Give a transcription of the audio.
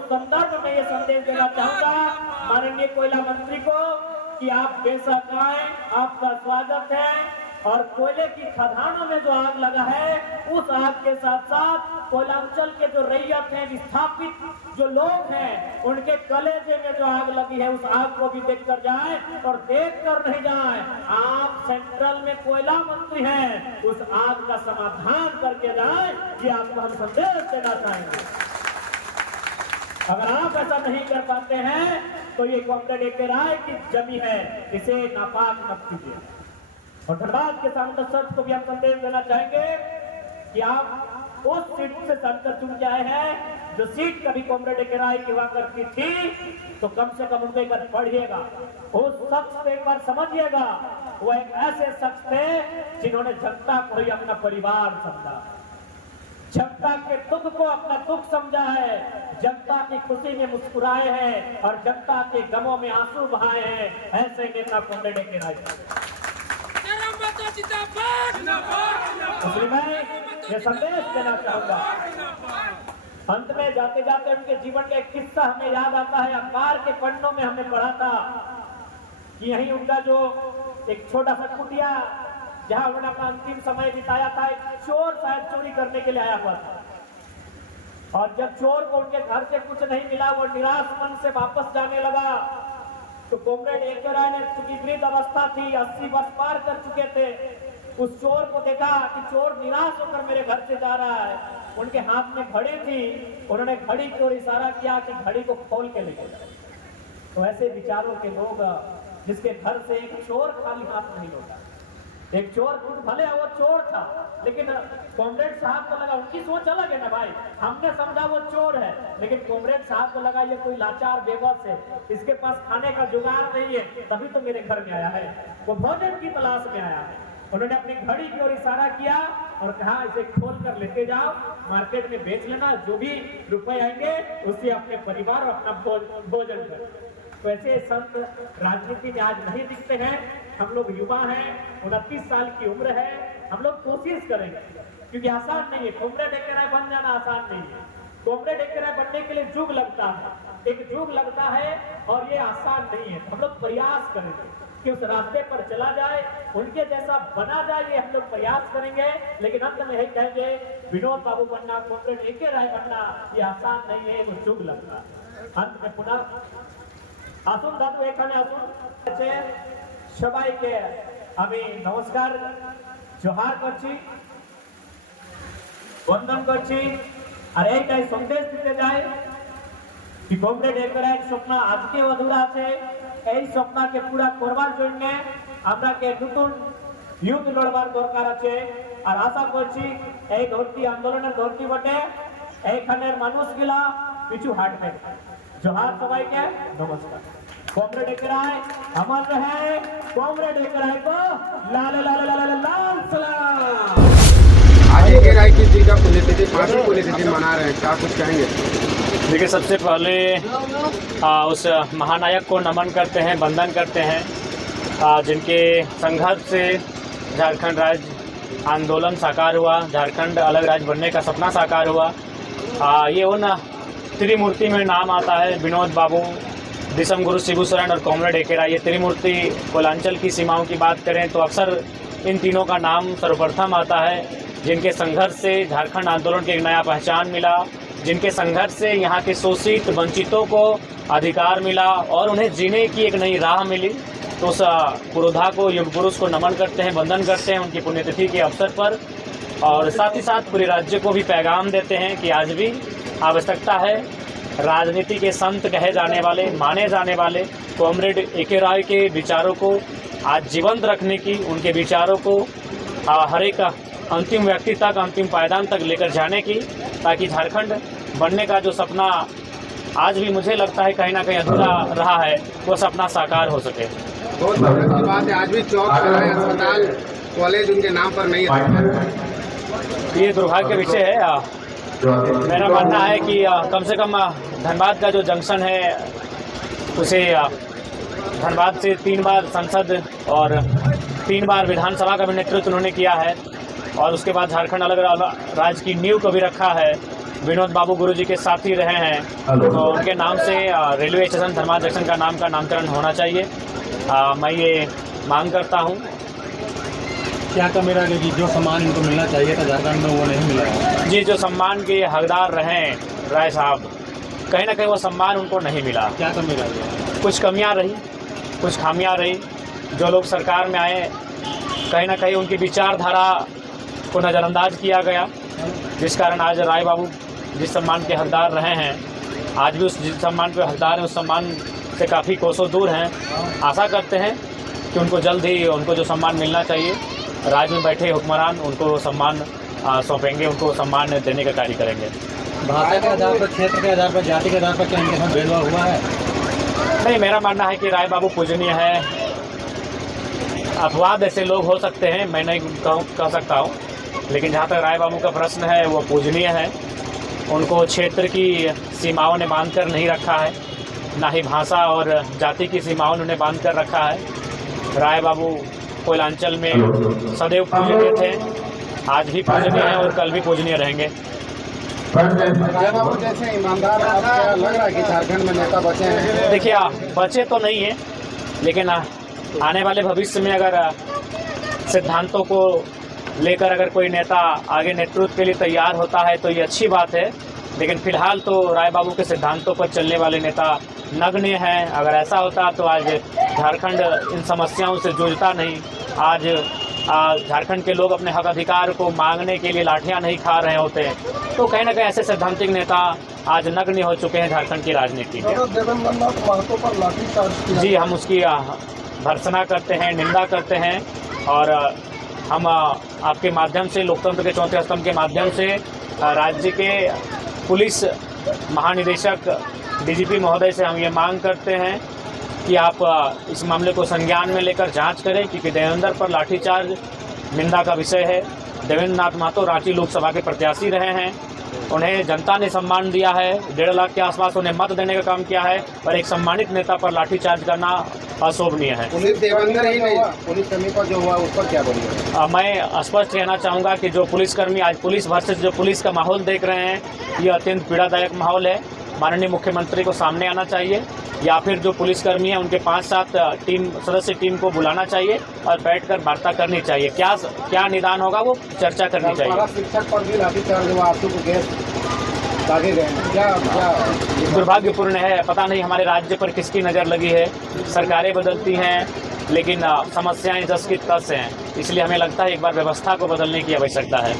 उस संदर्भ में ये संदेश देना चाहूंगा माननीय कोयला मंत्री को कि आप बेशक आए, आपका स्वागत है। और कोयले की खदानों में जो आग लगा है, उस आग के साथ साथ कोयलांचल के जो रैयत हैं, विस्थापित जो लोग हैं, उनके कलेजे में जो आग लगी है, उस आग को भी देख कर जाए और देख कर नहीं जाए। आप सेंट्रल में कोयला मंत्री हैं, उस आग का समाधान करके जाए, ये आपको हम संदेश देना चाहेंगे। अगर आप ऐसा नहीं कर पाते हैं तो ये कॉमरेड ए के राय की जमी है, इसे नापाक मत कीजिए। और धनबाद के सांसद को भी हम संदेश देना चाहेंगे कि आप उस सीट से सांसद चुन के आए हैं जो सीट कभी कॉमरेड ए के राय की हुआ करती थी, तो कम से कम उनको एक बार पढ़िएगा, उस शख्स को एक बार समझिएगा। वो एक ऐसे शख्स थे जिन्होंने जनता को ही अपना परिवार समझा, जनता के दुख को अपना दुख समझा है, जनता की खुशी में मुस्कुराए हैं और जनता के गमों में आंसू बहाए हैं। ऐसे नेता कॉमरेड ए के राय। इसलिए मैं ये संदेश देना चाहूंगा। अंत में जाते जाते उनके जीवन का एक किस्सा हमें याद आता है। अखबार के पन्नों में हमने पढ़ा था कि यही उनका जो एक छोटा सा कुटिया जहां उन्होंने अपना अंतिम समय बिताया था, एक चोर शायद चोरी करने के लिए आया हुआ था। और जब चोर को उनके घर से कुछ नहीं मिला, वो निराश मन से वापस जाने लगा। तो कॉमरेड ए के राय ने, चूंकि वृद्ध अवस्था थी, 80 वर्ष पार कर चुके थे, उस चोर को देखा कि चोर निराश होकर मेरे घर से जा रहा है। उनके हाथ में घड़ी थी, उन्होंने घड़ी की ओर इशारा किया कि घड़ी को खोल के लेके जाओ। तो ऐसे विचारों के लोग जिसके घर से एक चोर खाली हाथ नहीं होता, एक चोर भले वो चोर था, लेकिन कॉमरेड साहब को लगा, उनकी सोच अलग है ना भाई, हमने समझा वो चोर है, लेकिन कॉमरेड साहब को लगा ये कोई लाचार बेबस है, इसके पास खाने का जुगाड़ नहीं है, तभी तो मेरे घर में आया है, वो भोजन की तलाश में आया है। उन्होंने अपनी घड़ी की ओर इशारा किया और कहा इसे खोल कर लेके जाओ, मार्केट में बेच लेना, जो भी रुपए आएंगे उससे अपने परिवार और अपना भोजन कर। तो ऐसे संत राजनीति में आज नहीं दिखते हैं। हम लोग युवा हैं, 29 साल की उम्र है, हम लोग कोशिश करेंगे, क्योंकि आसान नहीं है। कॉमरेड ए के राय बन जाना आसान नहीं है। कॉमरेड ए के राय बनने के लिए युग लगता है, एक युग लगता है और ये आसान नहीं है। हम लोग प्रयास करेंगे कि उस रास्ते पर चला जाए, उनके जैसा बना जाए, ये हम लोग प्रयास करेंगे। लेकिन अंत में यही कहेंगे, विनोद बाबू बनना, कॉमरेड ए के राय बनना ये आसान नहीं है, वो युग लगता है। अंत में पुनः আসুন দাদু এখানে আসুন, সবাইকে আমি নমস্কার জোহার করছি, বন্দন করছি। আর এইটাই সন্দেশ দিতে যাই কি কমরেড এ কে রায়ের স্বপ্ন আজকেও অধুরা আছে। এই স্বপ্নকে পুরা করবার জন্য আমরাকে নতুন ইউথ লড়বার দরকার আছে। আর আশা করছি এই ধরতি আন্দোলনের ধরতি বটে, এইখানের মানুষগুলা পিছু হাঁটবে। जोहार सबाई के नमस्कार। कॉमरेड ए के राय अमर रहे, कॉमरेड ए के राय को लाल लाल लाल लाल सलाम। आज ए के राय की जी का पुण्यतिथि 5वीं पुण्यतिथि मना रहे हैं, क्या कुछ कहेंगे? देखिए, सबसे पहले उस महानायक को नमन करते हैं, वंदन करते हैं, जिनके संघर्ष से झारखंड राज्य आंदोलन साकार हुआ, झारखंड अलग राज्य बनने का सपना साकार हुआ। ये उन त्रिमूर्ति में नाम आता है, विनोद बाबू, दिसम गुरु शिबू सोरेन और कॉमरेड ए के राय। ये त्रिमूर्ति कोयलांचल की सीमाओं की बात करें तो अक्सर इन तीनों का नाम सर्वप्रथम आता है, जिनके संघर्ष से झारखंड आंदोलन की एक नया पहचान मिला, जिनके संघर्ष से यहाँ के शोषित वंचितों को अधिकार मिला और उन्हें जीने की एक नई राह मिली। तो उस पुरोधा को, युग पुरुष को नमन करते हैं, वंदन करते हैं उनकी पुण्यतिथि के अवसर पर। और साथ ही साथ पूरे राज्य को भी पैगाम देते हैं कि आज भी आवश्यकता है राजनीति के संत कहे जाने वाले, माने जाने वाले कॉमरेड ए के राय के विचारों को आज जीवंत रखने की, उनके विचारों को हर एक अंतिम व्यक्ति तक, अंतिम पायदान तक लेकर जाने की, ताकि झारखंड बनने का जो सपना आज भी मुझे लगता है कहीं ना कहीं अधूरा रहा है, वो सपना साकार हो सके। बहुत गौरव की बात है, आज भी चौक अस्पताल कॉलेज उनके नाम पर नहीं है। ये दुर्भाग्य का विषय है। मेरा मानना है कि कम से कम धनबाद का जो जंक्शन है उसे धनबाद से 3 बार संसद और 3 बार विधानसभा का भी नेतृत्व उन्होंने किया है और उसके बाद झारखंड अलग राज्य की नींव को भी रखा है। विनोद बाबू गुरुजी के साथी रहे हैं, तो उनके नाम से रेलवे स्टेशन धर्माज जंक्शन का नाम का नामकरण होना चाहिए। मैं ये मांग करता हूँ। क्या कमी रहेगी? जो सम्मान इनको मिलना चाहिए था झारखंड में वो नहीं मिला है। जी, जो सम्मान के हकदार रहे राय साहब, कहीं ना कहीं वो सम्मान उनको नहीं मिला। क्या कमी रही? कुछ कमियां रही, कुछ खामियां रही। जो लोग सरकार में आए, कहीं ना कहीं उनकी विचारधारा को नज़रअंदाज किया गया, जिस कारण आज राय बाबू जिस सम्मान के हकदार रहे हैं, आज भी उस जिस सम्मान के हकदार हैं उस सम्मान से काफ़ी कोसों दूर हैं। आशा करते हैं कि उनको जल्द ही उनको जो सम्मान मिलना चाहिए, राज्य में बैठे हुक्मरान उनको सम्मान सौंपेंगे, उनको सम्मान देने का कार्य करेंगे। भाषा के आधार पर, क्षेत्र के आधार पर, जाति के आधार पर क्या इनके साथ भेदभाव हुआ है? नहीं, मेरा मानना है कि राय बाबू पूजनीय है। अपवाद ऐसे लोग हो सकते हैं, मैं नहीं कह सकता हूँ, लेकिन जहाँ तक राय बाबू का प्रश्न है वो पूजनीय है। उनको क्षेत्र की सीमाओं ने बांध कर नहीं रखा है, ना ही भाषा और जाति की सीमाओं ने बांध कर रखा है। राय बाबू कोयलांचल में सदैव पूजनीय थे, आज भी पूजनीय हैं और कल भी पूजनीय रहेंगे। राय बाबू जैसे ईमानदार अब क्या लग रहा है कि झारखंड में नेता बचे हैं? देखिए, बचे तो नहीं है, लेकिन आने वाले भविष्य में अगर सिद्धांतों को लेकर अगर कोई नेता आगे नेतृत्व के लिए तैयार होता है तो ये अच्छी बात है। लेकिन फिलहाल तो राय बाबू के सिद्धांतों पर चलने वाले नेता नगण्य हैं। अगर ऐसा होता तो आज झारखंड इन समस्याओं से जूझता नहीं। आज झारखंड के लोग अपने हक अधिकार को मांगने के लिए लाठियां नहीं खा रहे होते। तो कहीं ना कहीं ऐसे सैद्धांतिक नेता आज नगण्य हो चुके हैं झारखंड की राजनीति में। जी, हम उसकी भर्त्सना करते हैं, निंदा करते हैं, और हम आपके माध्यम से, लोकतंत्र के चौथे स्तंभ के माध्यम से राज्य के पुलिस महानिदेशक डीजीपी महोदय से हम ये मांग करते हैं कि आप इस मामले को संज्ञान में लेकर जांच करें, क्योंकि देवेंद्र पर लाठीचार्ज निंदा का विषय है। देवेंद्र नाथ महतो रांची लोकसभा के प्रत्याशी रहे हैं, उन्हें जनता ने सम्मान दिया है, 1.5 लाख के आसपास उन्हें मत देने का काम किया है, और एक सम्मानित नेता पर लाठीचार्ज करना अशोभनीय है। पुलिस देवेंद्र ही नहीं, पुलिसकर्मी पर जो हुआ उस पर क्या बोलिए? मैं स्पष्ट कहना चाहूँगा कि जो पुलिसकर्मी आज पुलिस वर्सेस जो पुलिस का माहौल देख रहे हैं, ये अत्यंत पीड़ादायक माहौल है। माननीय मुख्यमंत्री को सामने आना चाहिए, या फिर जो पुलिसकर्मी हैं उनके 5-7 सदस्य टीम को बुलाना चाहिए और बैठकर वार्ता करनी चाहिए। क्या निदान होगा वो चर्चा करनी चाहिए। शिक्षक पर भी लाठीचार्ज हुआ, आंसू को गैस दागे गए हैं, क्या दुर्भाग्यपूर्ण है। पता नहीं हमारे राज्य पर किसकी नज़र लगी है। सरकारें बदलती हैं, लेकिन समस्याएं 10 की 10 हैं। इसलिए हमें लगता है एक बार व्यवस्था को बदलने की आवश्यकता है।